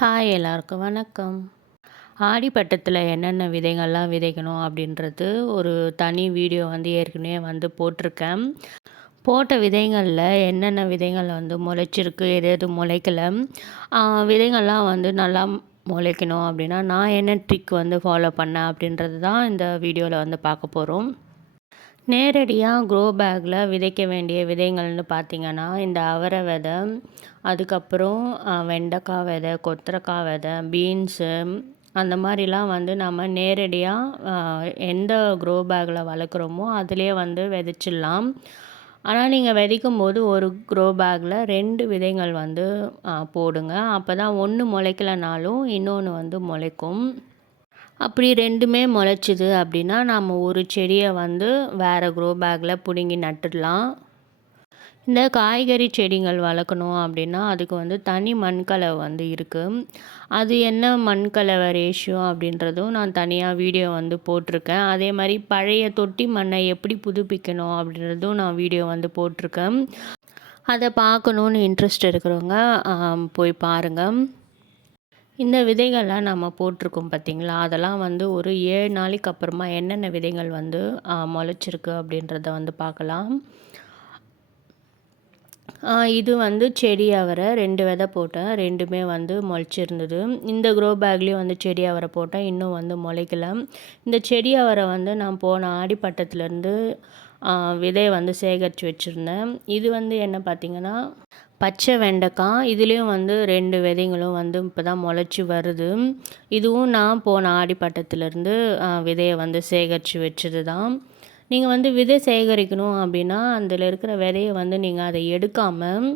Hi எல்லாருக்கும் வணக்கம். ஆடிப்பட்டத்தில் என்னென்ன விதைகள்லாம் விதைக்கணும் அப்படின்றது ஒரு தனி வீடியோ வந்து ஏற்கனவே வந்து போட்டிருக்கேன். போட்ட விதைகளில் என்னென்ன விதைகள் வந்து முளைச்சிருக்கு, எது எது முளைக்கல, விதைகள்லாம் வந்து நல்லா முளைக்கணும் அப்படின்னா நான் என்ன ட்ரிக் வந்து ஃபாலோ பண்ணேன் அப்படின்றது தான் இந்த வீடியோவில் வந்து பார்க்க போகிறோம். நேரடியாக க்ரோ பேக்கில் விதைக்க வேண்டிய விதைகள்னு பார்த்திங்கன்னா, இந்த அவரை விதை, அதுக்கப்புறம் வெண்டைக்காய் விதை, கொத்தரக்காய் விதை, பீன்ஸு, அந்த மாதிரிலாம் வந்து நம்ம நேரடியாக எந்த க்ரோ பேக்கில் வளர்க்குறோமோ அதிலே வந்து விதைச்சிடலாம். ஆனால் நீங்கள் விதைக்கும்போது ஒரு க்ரோ பேக்கில் 2 விதைகள் வந்து போடுங்க. அப்போ தான் ஒன்று முளைக்கலனாலும் இன்னொன்று வந்து முளைக்கும். அப்படி 2மே முளைச்சிது அப்படின்னா நம்ம ஒரு செடியை வந்து வேறு க்ரோ பேக்கில் பிடுங்கி நட்டுடலாம். இந்த காய்கறி செடிகள் வளர்க்கணும் அப்படின்னா அதுக்கு வந்து தனி மண்கலவை வந்து இருக்குது. அது என்ன மண்கலவை ரேஷியோ அப்படின்றதும் நான் தனியாக வீடியோ வந்து போட்டிருக்கேன். அதே மாதிரி பழைய தொட்டி மண்ணை எப்படி புதுப்பிக்கணும் அப்படின்றதும் நான் வீடியோ வந்து போட்டிருக்கேன். அதை பார்க்கணுன்னு இன்ட்ரெஸ்ட் இருக்கிறவங்க போய் பாருங்கள். இந்த விதைகள்லாம் நம்ம போட்டிருக்கோம் பார்த்திங்களா, அதெல்லாம் வந்து ஒரு 7 நாளைக்கு அப்புறமா என்னென்ன விதைகள் வந்து முளைச்சிருக்கு அப்படின்றத வந்து பார்க்கலாம். இது வந்து செடி அவரை 2 விதை போட்டேன், 2மே வந்து முளைச்சிருந்தது. இந்த க்ரோ பேக்லேயும் வந்து செடி அவரை போட்டேன், இன்னும் வந்து முளைக்கல. இந்த செடி அவரை வந்து நான் போன ஆடிப்பட்டத்துலேருந்து விதையை வந்து சேகரித்து வச்சுருந்தேன். இது வந்து என்ன பார்த்திங்கன்னா பச்சை வெண்டைக்காய். இதுலேயும் வந்து 2 விதைங்களும் வந்து இப்போ தான் முளைச்சி வருது. இதுவும் நான் போன ஆடிப்பட்டத்துலேருந்து விதையை வந்து சேகரித்து வச்சது தான். நீங்கள் வந்து விதை சேகரிக்கணும் அப்படின்னா அதில் இருக்கிற விதையை வந்து நீங்கள் அதை எடுக்காமல்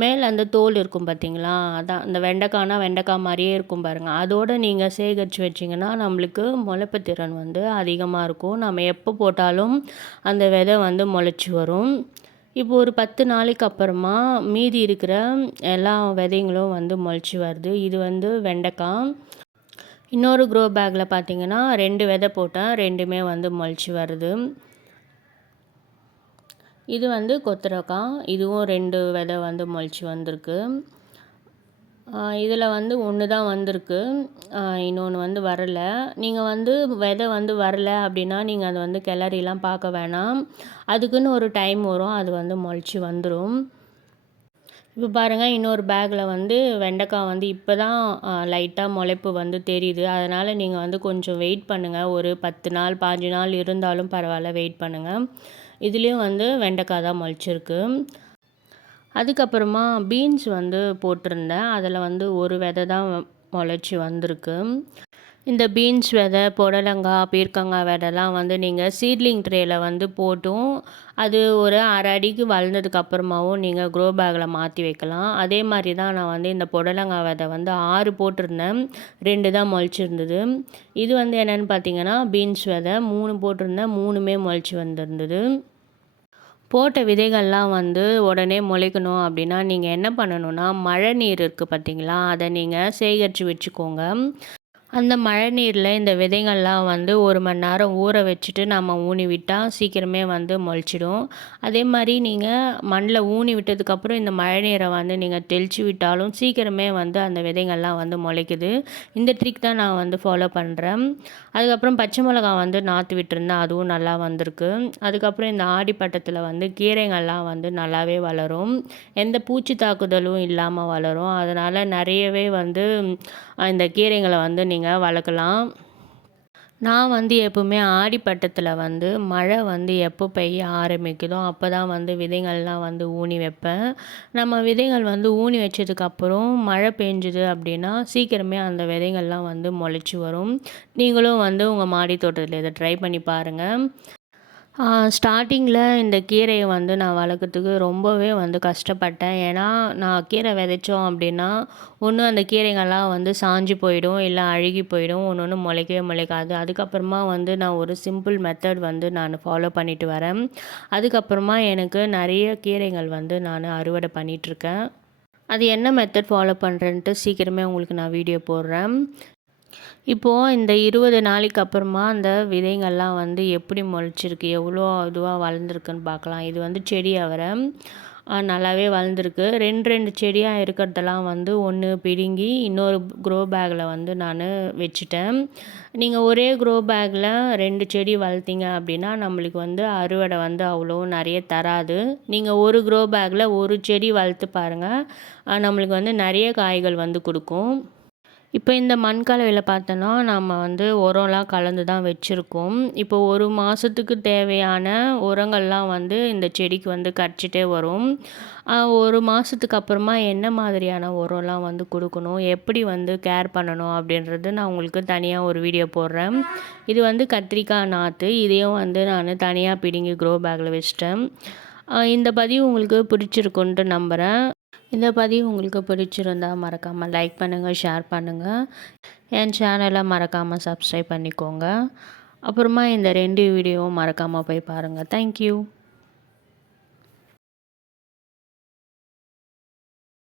மேலே அந்த தோல் இருக்கும் பார்த்திங்களா, அதான் அந்த வெண்டைக்காய்னா வெண்டைக்காய் மாதிரியே இருக்கும் பாருங்கள், அதோடு நீங்கள் சேகரித்து வச்சிங்கன்னா நம்மளுக்கு முளைப்பு திறன் வந்து அதிகமாக இருக்கும். நம்ம எப்போ போட்டாலும் அந்த விதை வந்து முளைச்சி வரும். இப்போ ஒரு 10 நாளைக்கு அப்புறமா மீதி இருக்கிற எல்லா விதைங்களும் வந்து முளைச்சி வருது. இது வந்து வெண்டைக்காய். இன்னொரு க்ரோ பேக்கில் பார்த்திங்கன்னா 2 விதை போட்டேன், 2மே வந்து முளைச்சி வருது. இது வந்து கொத்தரக்காய். இதுவும் 2 விதை வந்து முளைச்சி வந்திருக்கு. இதில் வந்து ஒன்று தான் வந்திருக்கு, இன்னொன்று வந்து வரலை. நீங்கள் வந்து விதை வந்து வரலை அப்படின்னா நீங்கள் அதை வந்து கிளறிலாம் பார்க்க வேணாம். அதுக்குன்னு ஒரு டைம் வரும், அது வந்து முளைச்சி வந்துடும். இப்போ பாருங்கள், இன்னொரு பேக்கில் வந்து வெண்டைக்காய் வந்து இப்போ தான் லைட்டாக முளைப்பு வந்து தெரியுது. அதனால் நீங்கள் வந்து கொஞ்சம் வெயிட் பண்ணுங்கள். ஒரு 10 நாள் 15 நாள் இருந்தாலும் பரவாயில்ல, வெயிட் பண்ணுங்கள். இதுலேயும் வந்து வெண்டைக்காய் தான் முளைச்சிருக்கு. அதுக்கப்புறமா பீன்ஸ் வந்து போட்டிருந்தேன். அதில் வந்து ஒரு விதை தான் முளைச்சி வந்திருக்கு. இந்த பீன்ஸ் விதை, புடலங்காய், பீர்க்கங்காய் விதைலாம் வந்து நீங்கள் சீட்லிங் ட்ரேயில் வந்து போட்டும் அது ஒரு 1/2 அடிக்கு வளர்ந்ததுக்கு அப்புறமாவும் நீங்கள் க்ரோ பேக்கில் மாற்றி வைக்கலாம். அதே மாதிரி தான் நான் வந்து இந்த புடலங்காய் விதை வந்து 6 போட்டிருந்தேன், 2 தான் முளைச்சிருந்தது. இது வந்து என்னென்னு பார்த்தீங்கன்னா பீன்ஸ் விதை 3 போட்டிருந்தேன், 3மே முளைச்சி வந்திருந்தது. போட்ட விதைகள்லாம் வந்து உடனே முளைக்கணும் அப்படின்னா நீங்கள் என்ன பண்ணணுன்னா, மழை நீர் இருக்குது பார்த்தீங்களா, அதை நீங்கள் சேகரித்து வச்சுக்கோங்க. அந்த மழை நீரில் இந்த விதைகள்லாம் வந்து 1 மணி நேரம் ஊற வச்சுட்டு நம்ம ஊனி விட்டால் சீக்கிரமே வந்து முளைச்சிடும். அதே மாதிரி நீங்கள் மண்ணில் ஊனி விட்டதுக்கப்புறம் இந்த மழை நீரை வந்து நீங்கள் தெளித்து விட்டாலும் சீக்கிரமே வந்து அந்த விதைகள்லாம் வந்து முளைக்குது. இந்த ட்ரிக் தான் நான் வந்து ஃபாலோ பண்ணுறேன். அதுக்கப்புறம் பச்சை மிளகா வந்து நாற்று விட்டுருந்தேன், அதுவும் நல்லா வந்திருக்கு. அதுக்கப்புறம் இந்த ஆடிப்பட்டத்தில் வந்து கீரைகள்லாம் வந்து நல்லாவே வளரும், எந்த பூச்சி தாக்குதலும் இல்லாமல் வளரும். அதனால் நிறையவே வந்து இந்த கீரைகளை வந்து நீங்கள் வளர்க்கலாம். நான் வந்து எப்போவுமே ஆடிப்பட்டத்தில் வந்து மழை வந்து எப்போ பெய்ய ஆரம்பிக்குதோ அப்போ தான் வந்து விதைகள்லாம் வந்து ஊனி வைப்பேன். நம்ம விதைகள் வந்து ஊனி வச்சதுக்கப்புறம் மழை பெஞ்சுது அப்படின்னா சீக்கிரமே அந்த விதைகள்லாம் வந்து முளைச்சி வரும். நீங்களும் வந்து உங்கள் மாடி தோட்டத்தில் இதை ட்ரை பண்ணி பாருங்கள். ஸ்டார்டிங்கில் இந்த கீரையை வந்து நான் வளர்க்குறதுக்கு ரொம்பவே வந்து கஷ்டப்பட்டேன். ஏன்னா நான் கீரை விதைச்சோம் அப்படின்னா ஒன்று அந்த கீரைகள்லாம் வந்து சாஞ்சு போயிடும், இல்லை அழுகி போயிடும், ஒன்று முளைக்கவே முளைக்காது. அதுக்கப்புறமா வந்து நான் ஒரு சிம்பிள் மெத்தட் வந்து நான் ஃபாலோ பண்ணிட்டு வரேன். அதுக்கப்புறமா எனக்கு நிறைய கீரைகள் வந்து நான் அறுவடை பண்ணிகிட்ருக்கேன். அது என்ன மெத்தட் ஃபாலோ பண்ணுறேன்ட்டு சீக்கிரமே உங்களுக்கு நான் வீடியோ போடுறேன். இப்போது இந்த 20 நாளைக்கு அப்புறமா அந்த விதைகள்லாம் வந்து எப்படி முளைச்சிருக்கு, எவ்வளோ இதுவாக வளர்ந்துருக்குன்னு பார்க்கலாம். இது வந்து செடி அவரை. நல்லாவே வளர்ந்துருக்கு. 2 செடியாக இருக்கிறதெல்லாம் வந்து ஒன்று பிடுங்கி இன்னொரு க்ரோ பேக்கில் வந்து நான் வச்சுட்டேன். நீங்கள் ஒரே க்ரோ பேக்கில் 2 செடி வளர்த்தீங்க அப்படின்னா நம்மளுக்கு வந்து அறுவடை வந்து அவ்வளோ நிறைய தராது. நீங்கள் ஒரு க்ரோ பேக்கில் ஒரு செடி வளர்த்து பாருங்கள், நம்மளுக்கு வந்து நிறைய காய்கள் வந்து கொடுக்கும். இப்போ இந்த மண் கலவையில் பார்த்தோன்னா நம்ம வந்து உரம்லாம் கலந்து தான் வச்சுருக்கோம். இப்போ 1 மாதத்துக்கு தேவையான உரங்கள்லாம் வந்து இந்த செடிக்கு வந்து கிடச்சிட்டே வரும். 1 மாதத்துக்கு அப்புறமா என்ன மாதிரியான உரம்லாம் வந்து கொடுக்கணும், எப்படி வந்து கேர் பண்ணணும் அப்படின்றது நான் உங்களுக்கு தனியாக ஒரு வீடியோ போடுறேன். இது வந்து கத்திரிக்காய் நாற்று, இதையும் வந்து நான் தனியாக பிடுங்கி க்ரோ பேக்கில் வச்சிட்டேன். இந்த பதிவு உங்களுக்கு பிடிச்சிருக்குன்ட்டு நம்புகிறேன். இந்த பதிவு உங்களுக்கு பிடிச்சிருந்தா மறக்காமல் லைக் பண்ணுங்கள், ஷேர் பண்ணுங்கள். என் சேனலை மறக்காமல் சப்ஸ்கிரைப் பண்ணிக்கோங்க. அப்புறமா இந்த 2 வீடியோவும் மறக்காமல் போய் பாருங்கள். தேங்க்யூ.